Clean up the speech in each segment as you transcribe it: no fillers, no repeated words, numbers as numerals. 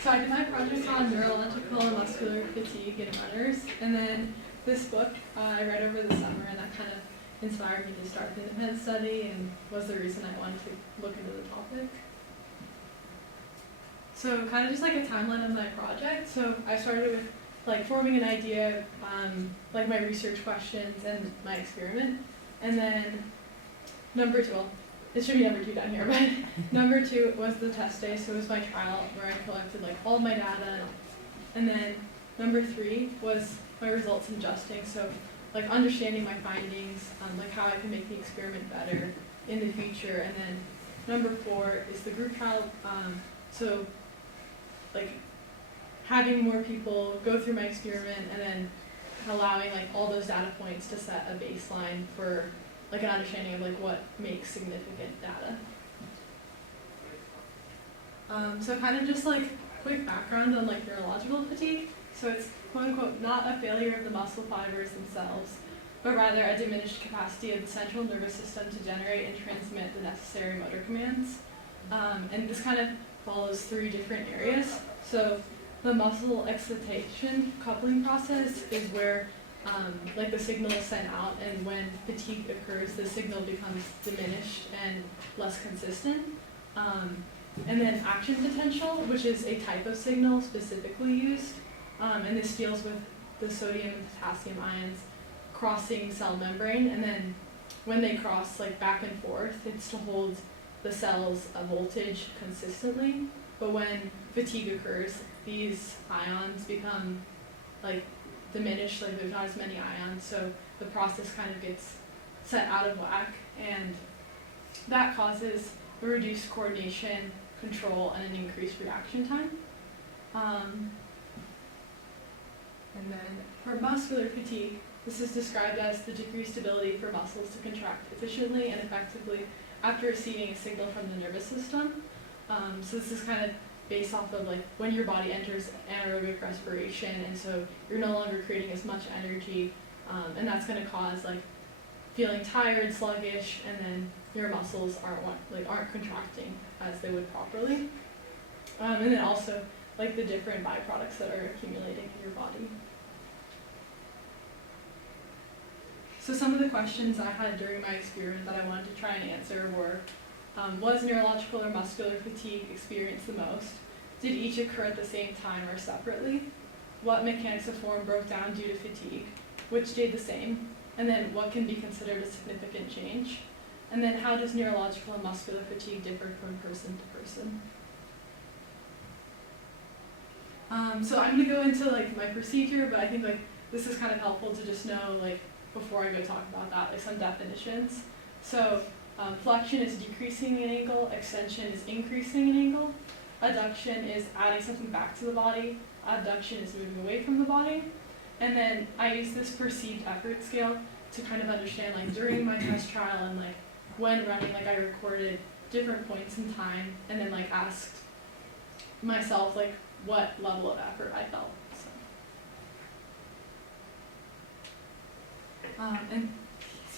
So I did my project on neurological and muscular fatigue in runners, and then this book I read over the summer, and that kind of inspired me to start the independent study and was the reason I wanted to look into the topic. So kind of just like a timeline of my project. So I started with like forming an idea, like my research questions and my experiment, and then number two, well, it should be number two down here, but number two was the test day, so it was my trial where I collected like all my data, and then number three was my results and adjusting, so like understanding my findings, like how I can make the experiment better in the future, and then number four is the group trial, so like having more people go through my experiment and then allowing like all those data points to set a baseline for like an understanding of like what makes significant data. So kind of just like quick background on like neurological fatigue. So it's quote unquote not a failure of the muscle fibers themselves, but rather a diminished capacity of the central nervous system to generate and transmit the necessary motor commands. And this kind of follows three different areas. So the muscle excitation coupling process is where like the signal is sent out, and when fatigue occurs, the signal becomes diminished and less consistent. And then action potential, which is a type of signal specifically used, and this deals with the sodium and potassium ions crossing cell membrane, and then when they cross like back and forth, it's to hold the cell's voltage consistently. But when fatigue occurs, these ions become like diminished, like there's not as many ions, so the process kind of gets set out of whack, and that causes a reduced coordination, control, and an increased reaction time. And then for muscular fatigue, this is described as the decreased ability for muscles to contract efficiently and effectively after receiving a signal from the nervous system. So this is kind of based off of like when your body enters anaerobic respiration, and so you're no longer creating as much energy, and that's going to cause like feeling tired, sluggish, and then your muscles aren't contracting as they would properly, and then also like the different byproducts that are accumulating in your body. So some of the questions I had during my experiment that I wanted to try and answer were, was neurological or muscular fatigue experienced the most? Did each occur at the same time or separately? What mechanics of form broke down due to fatigue? Which stayed the same? And then what can be considered a significant change? And then how does neurological and muscular fatigue differ from person to person? So I'm going to go into like my procedure, but I think like this is kind of helpful to just know like before I go talk about that, like some definitions. So flexion is decreasing in angle, extension is increasing in angle, adduction is adding something back to the body, abduction is moving away from the body, and then I use this perceived effort scale to kind of understand like during my test trial and like when running, like I recorded different points in time and then like asked myself like what level of effort I felt. So. And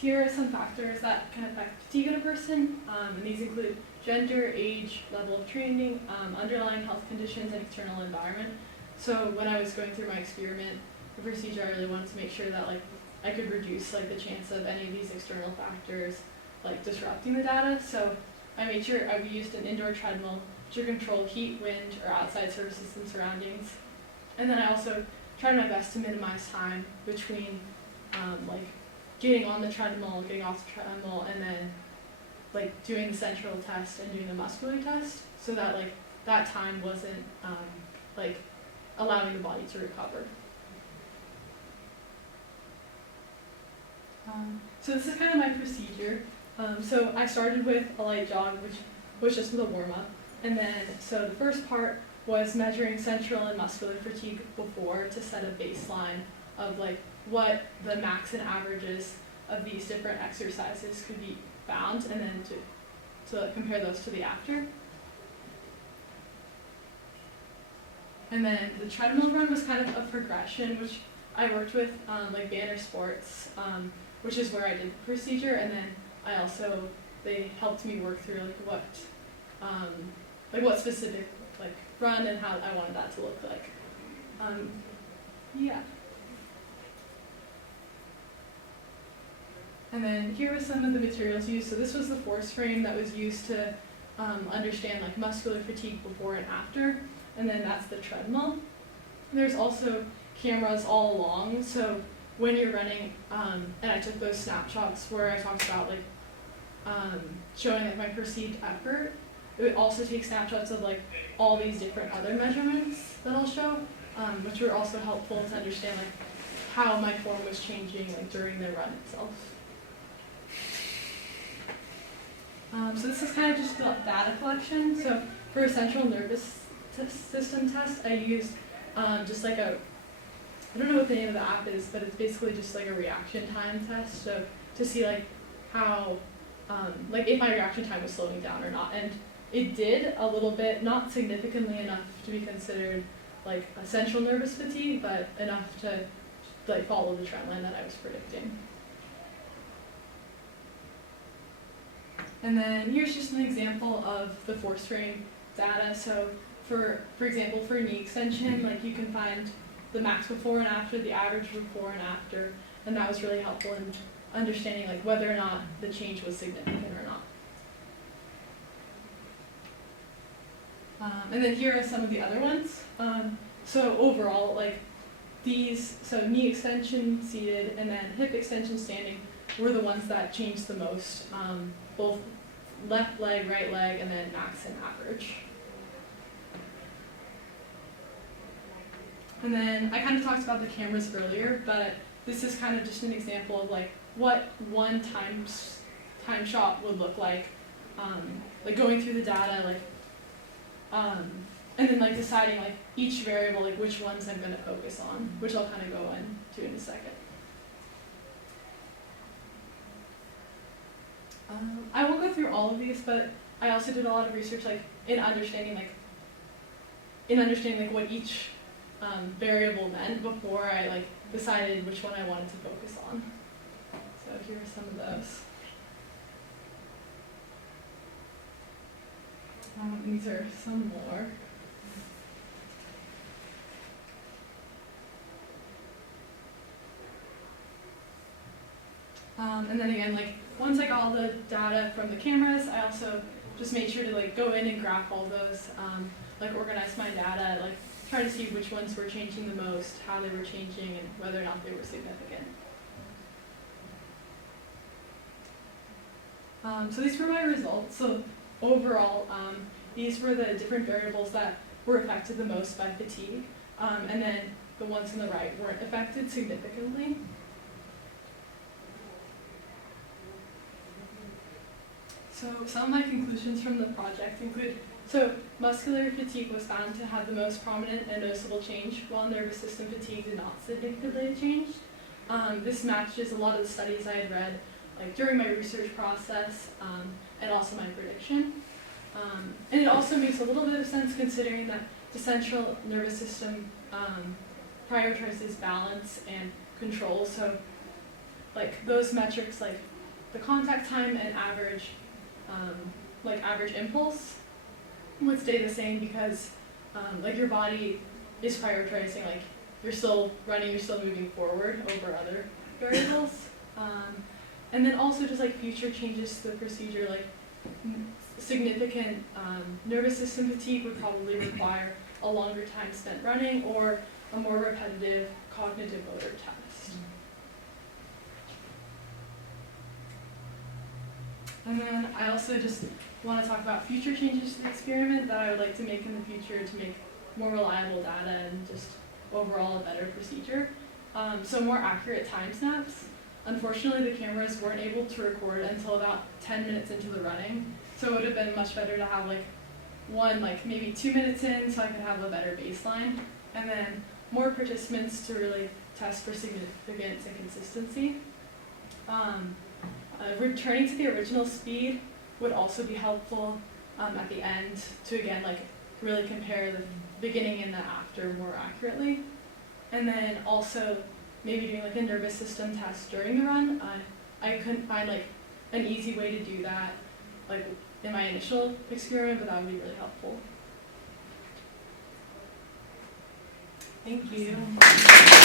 here are some factors that can affect fatigue in a person, and these include gender, age, level of training, underlying health conditions, and external environment. So when I was going through my experiment, the procedure, I really wanted to make sure that like I could reduce like the chance of any of these external factors like disrupting the data. So I made sure I used an indoor treadmill to control heat, wind, or outside surfaces and surroundings. And then I also tried my best to minimize time between like getting on the treadmill, getting off the treadmill, and then like doing the central test and doing the muscular test, so that like that time wasn't like allowing the body to recover. So this is kind of my procedure. So I started with a light jog, which was just with a warm-up, and then so the first part was measuring central and muscular fatigue before to set a baseline of like what the max and averages of these different exercises could be found, and then to compare those to the after. And then the treadmill run was kind of a progression, which I worked with like Banner Sports, which is where I did the procedure, and then they helped me work through like what like what specific like run and how I wanted that to look like. Yeah. And then here were some of the materials used. So this was the force frame that was used to understand like muscular fatigue before and after. And then that's the treadmill. There's also cameras all along. So when you're running, and I took those snapshots where I talked about like showing like my perceived effort. It would also take snapshots of like all these different other measurements that I'll show, which were also helpful to understand like how my form was changing like during the run itself. So this is kind of just data collection. So for a central nervous system test, I used just like I don't know what the name of the app is, but it's basically just like a reaction time test. So to see like how, like if my reaction time was slowing down or not. And it did a little bit, not significantly enough to be considered like a central nervous fatigue, but enough to like follow the trend line that I was predicting. And then here's just an example of the force frame data. So for example, for knee extension, like you can find the max before and after, the average before and after, and that was really helpful in understanding like whether or not the change was significant or not. And then here are some of the other ones. So overall, like these, so knee extension seated and then hip extension standing were the ones that changed the most, both left leg, right leg, and then max and average. And then I kind of talked about the cameras earlier, but this is kind of just an example of like what one time shot would look like going through the data, like, and then like deciding like each variable, like which ones I'm going to focus on, which I'll kind of go into in a second. I won't go through all of these, but I also did a lot of research like in understanding what each variable meant before I like decided which one I wanted to focus on. So here are some of those. These are some more. And then again, like once I got all the data from the cameras, I also just made sure to like go in and graph all those, like organize my data, like try to see which ones were changing the most, how they were changing, and whether or not they were significant. So these were my results. So overall, these were the different variables that were affected the most by fatigue, and then the ones on the right weren't affected significantly. So some of my conclusions from the project include, so muscular fatigue was found to have the most prominent and noticeable change, while nervous system fatigue did not significantly change. This matches a lot of the studies I had read like during my research process, and also my prediction. And it also makes a little bit of sense considering that the central nervous system prioritizes balance and control. So like those metrics like the contact time and average average impulse would stay the same because like your body is prioritizing like you're still running, you're still moving forward over other variables. And then also just like future changes to the procedure, like significant nervous system fatigue would probably require a longer time spent running or a more repetitive cognitive motor test. And then I also just want to talk about future changes to the experiment that I would like to make in the future to make more reliable data and just overall a better procedure. So more accurate time snaps. Unfortunately, the cameras weren't able to record until about 10 minutes into the running. So it would have been much better to have like one, like maybe 2 minutes in so I could have a better baseline. And then more participants to really test for significance and consistency. Returning to the original speed would also be helpful at the end to again like really compare the beginning and the after more accurately. And then also maybe doing like a nervous system test during the run. I couldn't find like an easy way to do that, like in my initial experiment, but that would be really helpful. Thank you.